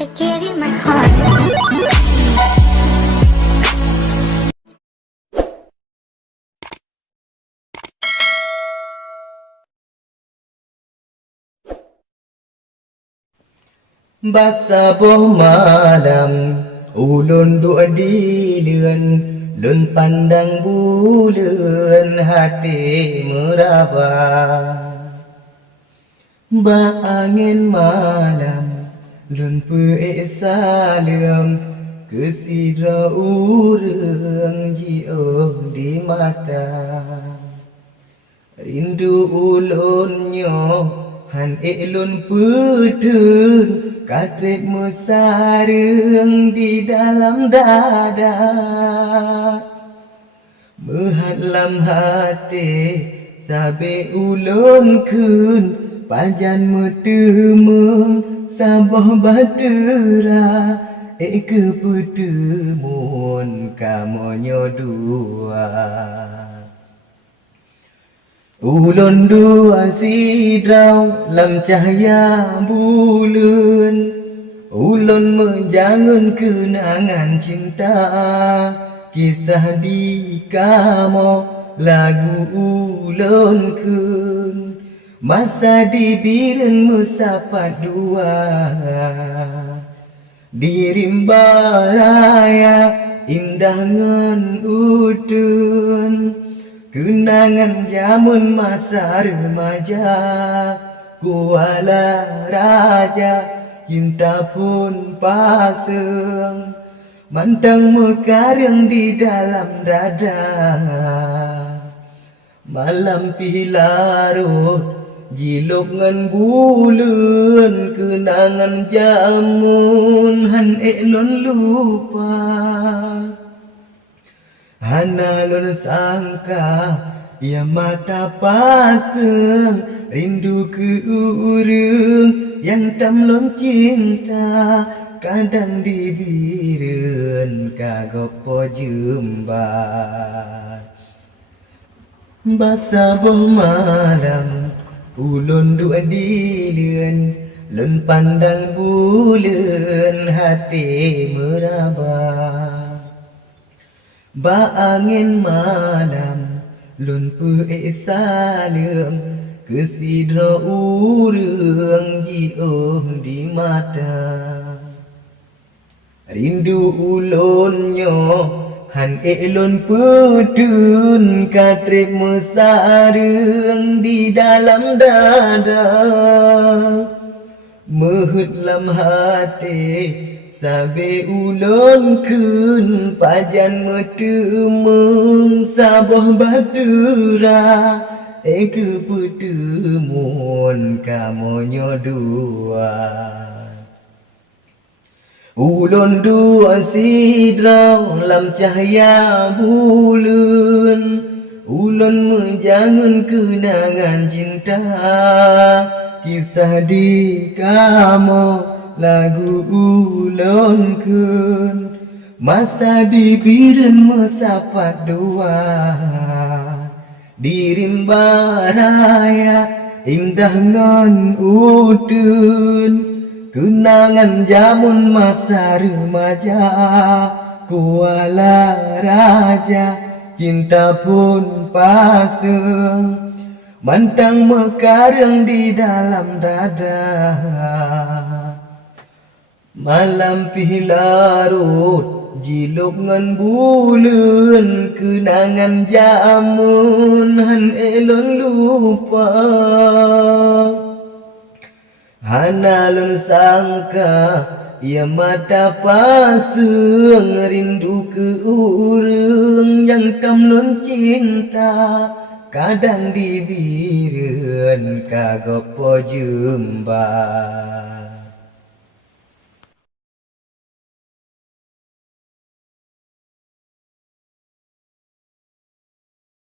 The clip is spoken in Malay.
I gave you my heart. Basaboh malam ulun duk di leun lun pandang buleun hati meraba ba angin malam lun pe salem kesidra urang jieuh di mata rindu ulun nyo han elun pedeun katrip mesareng di dalam dada mehadlam hati sabe ulun kun pajan metemung sabah batera kepetemun kamonyo dua ulun dua sidrau lam cahaya bulan ulun menjangun kenangan cinta kisah di kamu lagu ulun kun masa di biren mesapat dua di rimba raya indah ngan udun kenangan zaman masa remaja Kuala Raja cinta pun pasang mantang mekarang di dalam dada malam pilarut jiluk ngan bulan kenangan jamun han elon lupa Hana lun sangka ia mata pasang rindu ke urang yang tamlon cinta kadang dibireun kagopo jembat basaboh malam ulun dua di leun lun pandang buleun hati meraba ba angin malam lun pe salem kesidra urang jieuh di mata rindu ulun nyo han elon pedeun katrip mesareng di dalam dada mehudlam hati sabe ulun kun pajan metemung sabah batera kepetemun kamonyo dua ulun dua sidrau lam cahaya bulan ulun menjangun kenangan cinta kisah di kamu lagu ulun kun masa bibiren mesapat dua di rimba raya indah ngan udun kenangan jamun masa remaja Kuala Raja cinta pun pasang mantang mekarang di dalam dada malam pilarut jiluk ngan bulan kenangan jamun han elon lupa hana lun sangka ia mata pasang rindu ke urang yang tamlon cinta kadang dibireun kagopo jembat